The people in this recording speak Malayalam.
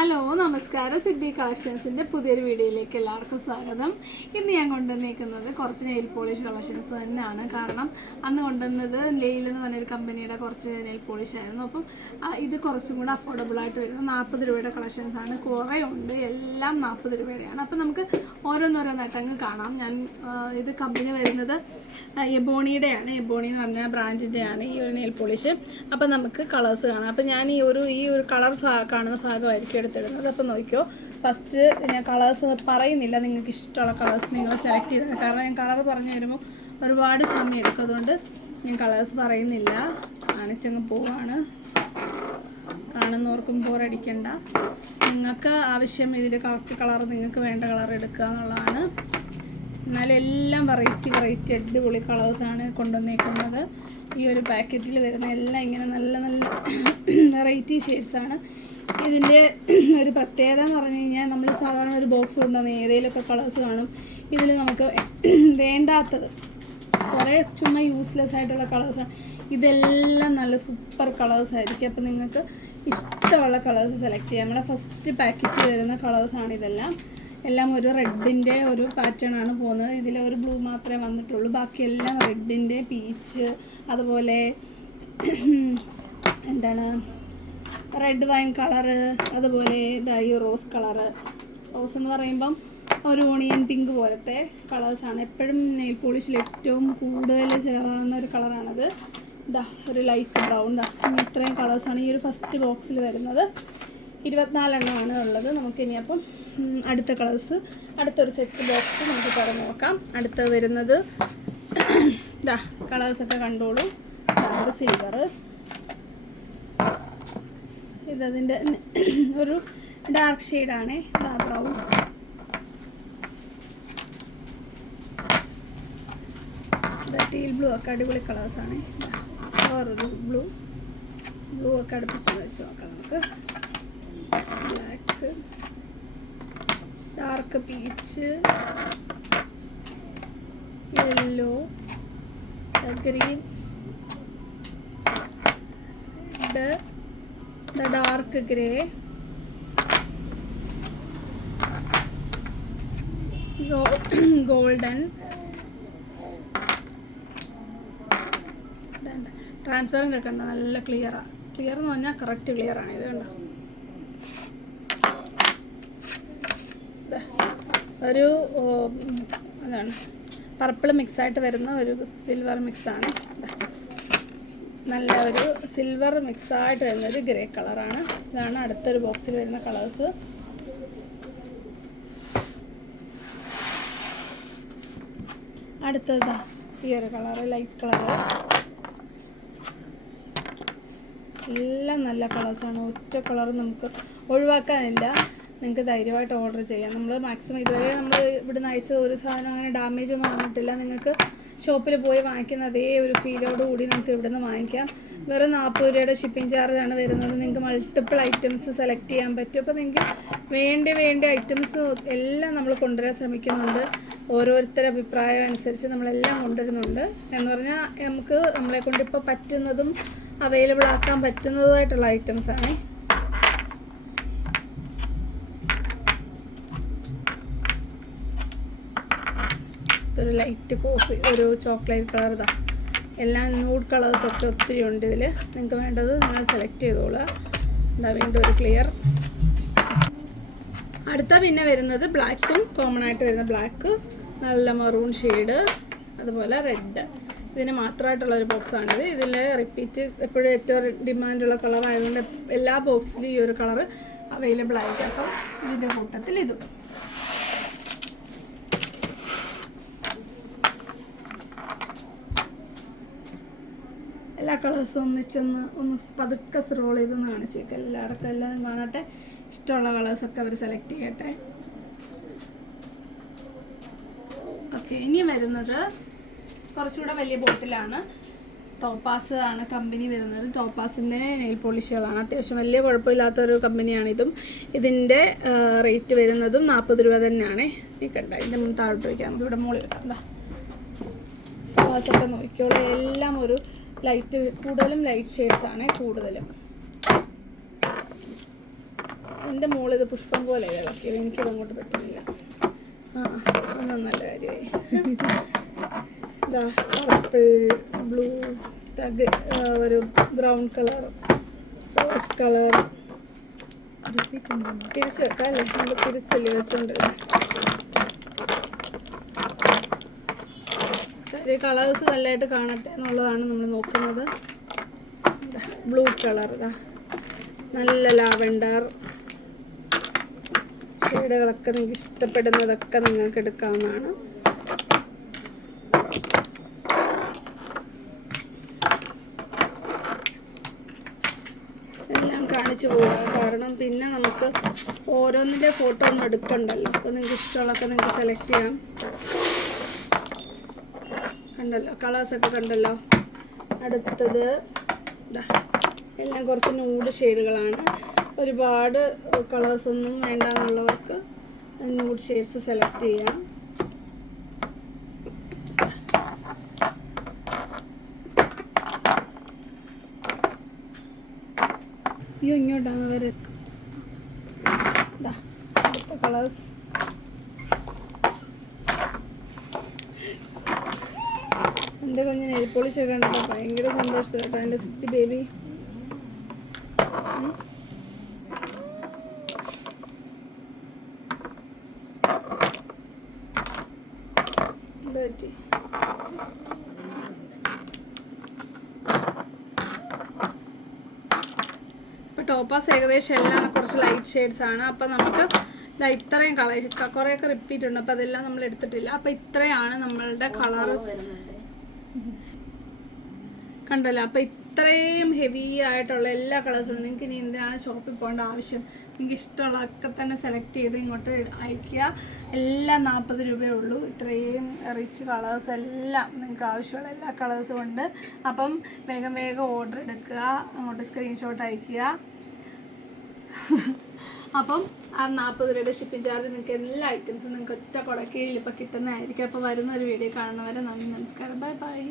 ഹലോ നമസ്കാരം. സിദ്ധി കളക്ഷൻസിൻ്റെ പുതിയൊരു വീഡിയോയിലേക്ക് എല്ലാവർക്കും സ്വാഗതം. ഇന്ന് ഞാൻ കൊണ്ടുവന്നിരിക്കുന്നത് കുറച്ച് നെയിൽ പോളിഷ് കളക്ഷൻസ് തന്നെയാണ്. കാരണം അന്ന് കൊണ്ടുവന്നത് ലെയിൽ എന്ന് പറഞ്ഞൊരു കമ്പനിയുടെ കുറച്ച് നെയിൽ പോളിഷ് ആയിരുന്നു. അപ്പം ഇത് കുറച്ചും കൂടെ അഫോർഡബിൾ ആയിട്ട് വരുന്നത് 40 രൂപയുടെ കളക്ഷൻസാണ്. കുറേ ഉണ്ട്, എല്ലാം 40 രൂപയുടെയാണ്. അപ്പം നമുക്ക് ഓരോന്നോരോന്നായിട്ടങ്ങ് കാണാം. ഇത് കമ്പനി വരുന്നത് എബോണിയുടെയാണ്. എബോണി എന്ന് പറഞ്ഞ ബ്രാൻഡിൻ്റെയാണ് ഈ ഒരു നെയിൽ പോളിഷ്. അപ്പം നമുക്ക് കളേഴ്സ് കാണാം. അപ്പം ഞാൻ ഈ ഒരു കളർ കാണുന്ന ഭാഗമായിരിക്കും എടുത്തിടുന്നത്. അപ്പോൾ നോക്കിയോ, ഫസ്റ്റ് ഞാൻ കളേഴ്സ് പറയുന്നില്ല, നിങ്ങൾക്ക് ഇഷ്ടമുള്ള കളേഴ്സ് നിങ്ങൾ സെലക്ട് ചെയ്തത്. കാരണം ഞാൻ കളർ പറഞ്ഞു തരുമ്പോൾ ഒരുപാട് സമയം എടുക്കും, അതുകൊണ്ട് ഞാൻ കളേഴ്സ് പറയുന്നില്ല, കാണിച്ചങ്ങ് പോവാണ്. കാണുന്നവർക്കും ബോറടിക്കണ്ട. നിങ്ങൾക്ക് ആവശ്യം ഇതിൽ കറക്റ്റ് കളർ, നിങ്ങൾക്ക് വേണ്ട കളർ എടുക്കുക എന്നുള്ളതാണ്. എന്നാലെല്ലാം വെറൈറ്റി അടിപൊളി കളേഴ്സാണ് കൊണ്ടുവന്നേക്കുന്നത്. ഈ ഒരു പാക്കറ്റിൽ വരുന്ന എല്ലാം ഇങ്ങനെ നല്ല നല്ല വെറൈറ്റി ഷെയ്ഡ്സാണ്. ഇതിൻ്റെ ഒരു പ്രത്യേകത എന്ന് പറഞ്ഞു കഴിഞ്ഞാൽ, നമ്മൾ സാധാരണ ഒരു ബോക്സ് കൊണ്ടുവന്ന് ഏതെങ്കിലുമൊക്കെ കളേഴ്സ് കാണും. ഇതിൽ നമുക്ക് വേണ്ടാത്തത് കുറേ ചുമ്മാ യൂസ്ലെസ് ആയിട്ടുള്ള കളേഴ്സാണ്. ഇതെല്ലാം നല്ല സൂപ്പർ കളേഴ്സ് ആയിരിക്കും. അപ്പോൾ നിങ്ങൾക്ക് ഇഷ്ടമുള്ള കളേഴ്സ് സെലക്ട് ചെയ്യാം. നമ്മുടെ ഫസ്റ്റ് പാക്കറ്റിൽ വരുന്ന കളേഴ്സാണ് ഇതെല്ലാം. എല്ലാം ഒരു റെഡിൻ്റെ ഒരു പാറ്റേൺ ആണ് പോകുന്നത്. ഇതിൽ ഒരു ബ്ലൂ മാത്രമേ വന്നിട്ടുള്ളൂ, ബാക്കിയെല്ലാം റെഡിൻ്റെ, പീച്ച്, അതുപോലെ എന്താണ് റെഡ് വൈൻ കളറ്, അതുപോലെ ഇതായി റോസ് കളറ്. റോസ് എന്ന് പറയുമ്പം ഒരു ഓണിയൻ പിങ്ക് പോലത്തെ കളേഴ്സാണ്. എപ്പോഴും നെയിൽ പോളിഷിൽ ഏറ്റവും കൂടുതൽ ചിലവാകുന്ന ഒരു കളറാണത്. ഒരു ലൈറ്റ് ബ്രൗൺ. ഇത്രയും കളേഴ്സാണ് ഈ ഒരു ഫസ്റ്റ് ബോക്സിൽ വരുന്നത്. 24 എണ്ണമാണ് ഉള്ളത്. നമുക്കിനിയപ്പം അടുത്ത കളേഴ്സ്, അടുത്തൊരു സെറ്റ് ബോക്സ് നമുക്ക് തുറന്ന് നോക്കാം. അടുത്ത വരുന്നത് കളേഴ്സൊക്കെ കണ്ടോളൂ. ഒരു സിൽവർ, ഇതതിൻ്റെ ഒരു ഡാർക്ക് ഷെയ്ഡാണ്. ബ്രൗൺ, ടീൽ ബ്ലൂ ഒക്കെ അടിപൊളി കളേഴ്സാണ്. വേറൊരു ബ്ലൂ ഒക്കെ അടുപ്പിച്ച് വെച്ച് നോക്കാം നമുക്ക്. Black, dark peach, yellow, green, dark grey, golden. Transparent ഒക്കെ ഉണ്ടോ, നല്ല ക്ലിയറാണ്. ക്ലിയർ എന്ന് പറഞ്ഞാൽ കറക്റ്റ് ക്ലിയറാണ്. ഇത് കണ്ടോ, ഒരു എന്താണ് പർപ്പിൾ മിക്സായിട്ട് വരുന്ന ഒരു സിൽവർ മിക്സാണ്. നല്ല ഒരു സിൽവർ മിക്സായിട്ട് വരുന്നൊരു ഗ്രേ കളറാണ്. ഇതാണ് അടുത്തൊരു ബോക്സിൽ വരുന്ന കളേഴ്സ്. അടുത്തത് ഈ ഒരു കളറ്, ലൈറ്റ് കളറ്. എല്ലാം നല്ല കളേഴ്സാണ്. ഒറ്റ കളർ നമുക്ക് ഒഴിവാക്കാനില്ല. നിങ്ങൾക്ക് ധൈര്യമായിട്ട് ഓർഡർ ചെയ്യാം. നമ്മൾ മാക്സിമം ഇതുവരെ നമ്മൾ ഇവിടുന്ന് അയച്ച ഒരു സാധനം അങ്ങനെ ഡാമേജ് ഒന്നും വന്നിട്ടില്ല. നിങ്ങൾക്ക് ഷോപ്പിൽ പോയി വാങ്ങിക്കുന്ന അതേ ഒരു ഫീലോടുകൂടി നമുക്ക് ഇവിടുന്ന് വാങ്ങിക്കാം. വെറും 40 രൂപയുടെ ഷിപ്പിംഗ് ചാർജാണ് വരുന്നത്. നിങ്ങൾക്ക് മൾട്ടിപ്പിൾ ഐറ്റംസ് സെലക്ട് ചെയ്യാൻ പറ്റും. അപ്പോൾ നിങ്ങൾക്ക് വേണ്ട ഐറ്റംസ് എല്ലാം നമ്മൾ കൊണ്ടുവരാൻ ശ്രമിക്കുന്നുണ്ട്. ഓരോരുത്തരുടെ അഭിപ്രായം അനുസരിച്ച് നമ്മളെല്ലാം കൊണ്ടുവരുന്നുണ്ട്. എന്ന് പറഞ്ഞാൽ നമുക്ക് നമ്മളെ കൊണ്ട് ഇപ്പോൾ പറ്റുന്നതും അവൈലബിൾ ആക്കാൻ പറ്റുന്നതുമായിട്ടുള്ള ഐറ്റംസാണ്. ഒരു ലൈറ്റ് കോഫി, ഒരു ചോക്ലേറ്റ് കളർ. എല്ലാം ന്യൂഡ് കളേഴ്സൊക്കെ ഒത്തിരി ഉണ്ട് ഇതിൽ. നിങ്ങൾക്ക് വേണ്ടത് നിങ്ങൾ സെലക്ട് ചെയ്തോളുക. വീണ്ടും ഒരു ക്ലിയർ. അടുത്ത പിന്നെ വരുന്നത് ബ്ലാക്കും, കോമൺ ആയിട്ട് വരുന്ന ബ്ലാക്ക്, നല്ല മറൂൺ ഷെയ്ഡ്, അതുപോലെ റെഡ്. ഇതിന് മാത്രമായിട്ടുള്ളൊരു ബോക്സാണിത്. ഇതിൽ റിപ്പീറ്റ് എപ്പോഴും ഏറ്റവും ഡിമാൻഡുള്ള കളർ ആയതുകൊണ്ട് എല്ലാ ബോക്സിലും ഈ ഒരു കളർ അവൈലബിൾ ആയിരിക്കും. അപ്പം ഇതിൻ്റെ കൂട്ടത്തിൽ ഇതും. എല്ലാ കളേഴ്സും ഒന്ന് പതുക്കെ സ്ക്രോൾ ചെയ്തൊന്ന് കാണിച്ചേക്കാം. എല്ലാവരും കാണട്ടെ. ഇഷ്ടമുള്ള കളേഴ്സൊക്കെ അവർ സെലക്ട് ചെയ്യട്ടെ. ഓക്കെ, ഇനി വരുന്നത് കുറച്ചുകൂടെ വലിയ ബോട്ടിലാണ്. ടോപ്പാസ് ആണ് കമ്പനി വരുന്നത്. ടോപ്പാസിൻ്റെ നെയിൽ പോളിഷുകളാണ്. അത്യാവശ്യം വലിയ കുഴപ്പമില്ലാത്തൊരു കമ്പനിയാണിതും. ഇതിൻ്റെ റേറ്റ് വരുന്നതും 40 രൂപ തന്നെയാണ്. ഈ കണ്ട ഇതിൻ്റെ മുൻ താഴോട്ട് വയ്ക്കാം. നമുക്ക് ഇവിടെ മുകളിൽ വെക്കാം. ടോപ്പാസൊക്കെ നോക്കിയോളൂ. എല്ലാം ഒരു കൂടുതലും ലൈറ്റ് ഷെയ്ഡ്സാണ് കൂടുതലും. എൻ്റെ മോളിത് പുഷ്പം പോലെ ഇളക്കിയത്, എനിക്കിത് അങ്ങോട്ട് പറ്റുന്നില്ല. അതൊന്നും നല്ല കാര്യമായി. ഇതാ പർപ്പിൾ, ബ്ലൂ, ഒരു ബ്രൗൺ കളർ, റോസ് കളർ. തിരിച്ച് വെക്കാം അല്ലേ? നമ്മൾ തിരിച്ചല്ലേ വെച്ചോണ്ടിരുന്നത്. കളേഴ്സ് നല്ലതായിട്ട് കാണട്ടെ എന്നുള്ളതാണ് നമ്മൾ നോക്കുന്നത്. ബ്ലൂ കളർ, ഇതാ നല്ല ലാവെൻഡർ ഷെയ്ഡുകളൊക്കെ നിങ്ങൾക്ക് ഇഷ്ടപ്പെടുന്നതൊക്കെ നിങ്ങൾക്ക് എടുക്കാവുന്നതാണ്. എല്ലാം കാണിച്ചു പോവുക, കാരണം പിന്നെ നമുക്ക് ഓരോന്നിൻ്റെ ഫോട്ടോ ഒന്നും എടുക്കണ്ടല്ലോ. അപ്പോൾ നിങ്ങൾക്ക് ഇഷ്ടമുള്ളതൊക്കെ നിങ്ങൾക്ക് സെലക്ട് ചെയ്യാം. കണ്ടല്ലോ, കളേഴ്സൊക്കെ കണ്ടല്ലോ. അടുത്തത് എല്ലാം കുറച്ച് ന്യൂഡ് ഷെയ്ഡുകളാണ്. ഒരുപാട് കളേഴ്സൊന്നും വേണ്ട എന്നുള്ളവർക്ക് ന്യൂഡ് ഷെയ്ഡ്സ് സെലക്ട് ചെയ്യാം. ഇങ്ങോട്ടാണ് വരെ അടുത്ത കളേഴ്സ്. എൻ്റെ കുഞ്ഞ് നെയിൽ പോളിഷ് ഒക്കെ കണ്ടപ്പോൾ ഭയങ്കര സന്തോഷത്തിൽ കേട്ടോ, എൻ്റെ സിറ്റി ബേബി. എന്താ പറ്റി? ഇപ്പോൾ ടോപ്പാസ് ഏകദേശം എല്ലാം കുറച്ച് ലൈറ്റ് ഷെയ്ഡ്സ് ആണ്. അപ്പം നമുക്ക് ഇത്രയും കളർ കുറേയൊക്കെ റിപ്പീറ്റ് ഉണ്ട്, അപ്പോൾ അതെല്ലാം നമ്മൾ എടുത്തിട്ടില്ല. അപ്പോൾ ഇത്രയാണ് നമ്മളുടെ കളേഴ്സ് കണ്ടല്ലോ. അപ്പോൾ ഇത്രയും ഹെവി ആയിട്ടുള്ള എല്ലാ കളേഴ്സും നിങ്ങൾക്ക് ഇനി എന്തിനാണ് ഷോപ്പിൽ പോകേണ്ട ആവശ്യം. നിങ്ങൾക്ക് ഇഷ്ടമുള്ളതൊക്കെ തന്നെ സെലക്ട് ചെയ്ത് ഇങ്ങോട്ട് അയയ്ക്കുക. എല്ലാം 40 രൂപയേ ഉള്ളൂ. ഇത്രയും റിച്ച് കളേഴ്സ് എല്ലാം നിങ്ങൾക്ക് ആവശ്യമുള്ള എല്ലാ കളേഴ്സും ഉണ്ട്. അപ്പം വേഗം വേഗം ഓർഡർ എടുക്കുക, അങ്ങോട്ട് സ്ക്രീൻഷോട്ട് അയയ്ക്കുക. അപ്പം ആ 40 രൂപയുടെ ഷിപ്പിംഗ് ചാർജ് നിങ്ങൾക്ക് എല്ലാ ഐറ്റംസും നിങ്ങൾക്ക് ഒറ്റ കൊടക്കയിൽ ഇപ്പോൾ കിട്ടുന്നതായിരിക്കും. അപ്പോൾ വരുന്നൊരു വീഡിയോ കാണുന്നവരെ നന്ദി, നമസ്കാരം, ബൈ ബൈ.